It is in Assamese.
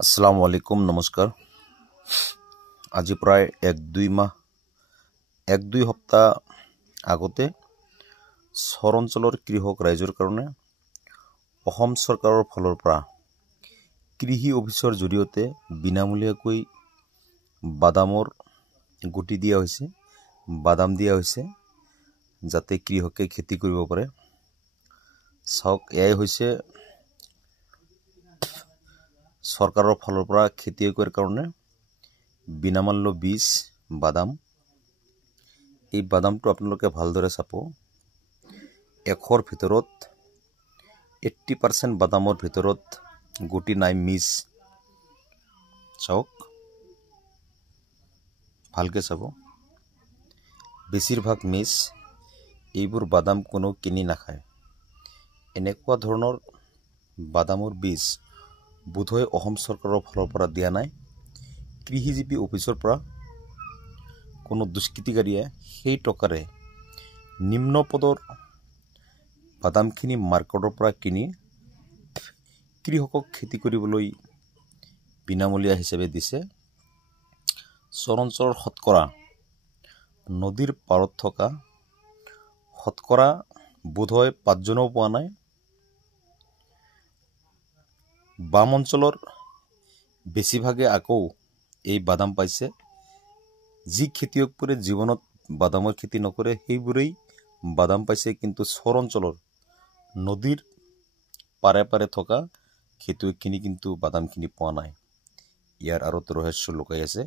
আসসালামু আলাইকুম নমস্কাৰ। আজি প্ৰায় এক দুই সপ্তাহ আগতে চৰ অঞ্চলৰ কৃষক ৰাইজৰ কাৰণে অসম চৰকাৰৰ ফালৰ পৰা কৃষি অফিচৰ জৰিয়তে বিনামূলীয়াকৈ বাদামৰ গুটি দিয়া হৈছে, বাদাম দিয়া হৈছে যাতে কৃষকে খেতি কৰিব পাৰে। চাওক, এয়াই হৈছে চৰকাৰৰ ফালৰ পৰা খেতিয়কৰ কাৰণে বিনামূল্য বীজ বাদাম। এই বাদামটো আপোনালোকে ভালদৰে চাব। 100ৰ ভিতৰত 80% বাদামৰ ভিতৰত গুটি নাই, মিছ। চাওক, ভালকে চাব, বেছিভাগ মিছ। এইবোৰ বাদাম কোনো কিনি নাখায়। এনেকুৱা ধৰণৰ বাদামৰ বীজ বোধহয় অসম চৰকাৰৰ ফালৰ পৰা দিয়া নাই। কৃষিজীৱী অফিচৰ পৰা কোনো দুষ্কৃতিকাৰীয়ে সেই টকাৰে নিম্ন পদৰ বাদামখিনি মাৰ্কেটৰ পৰা কিনি কৃষকক খেতি কৰিবলৈ বিনামূলীয়া হিচাপে দিছে। চৰ অঞ্চলৰ শতকৰা নদীৰ পাৰত থকা শতকৰা বোধহয় 5জনেও পোৱা নাই। বাম অঞ্চলৰ বেছিভাগে আকৌ এই বাদাম পাইছে। যি খেতিয়কবোৰে জীৱনত বাদামৰ খেতি নকৰে সেইবোৰেই বাদাম পাইছে, কিন্তু চৰ অঞ্চলৰ নদীৰ পাৰে পাৰে থকা খেতিয়কখিনি কিন্তু বাদামখিনি পোৱা নাই। ইয়াৰ আঁৰত ৰহস্য লুকাই আছে।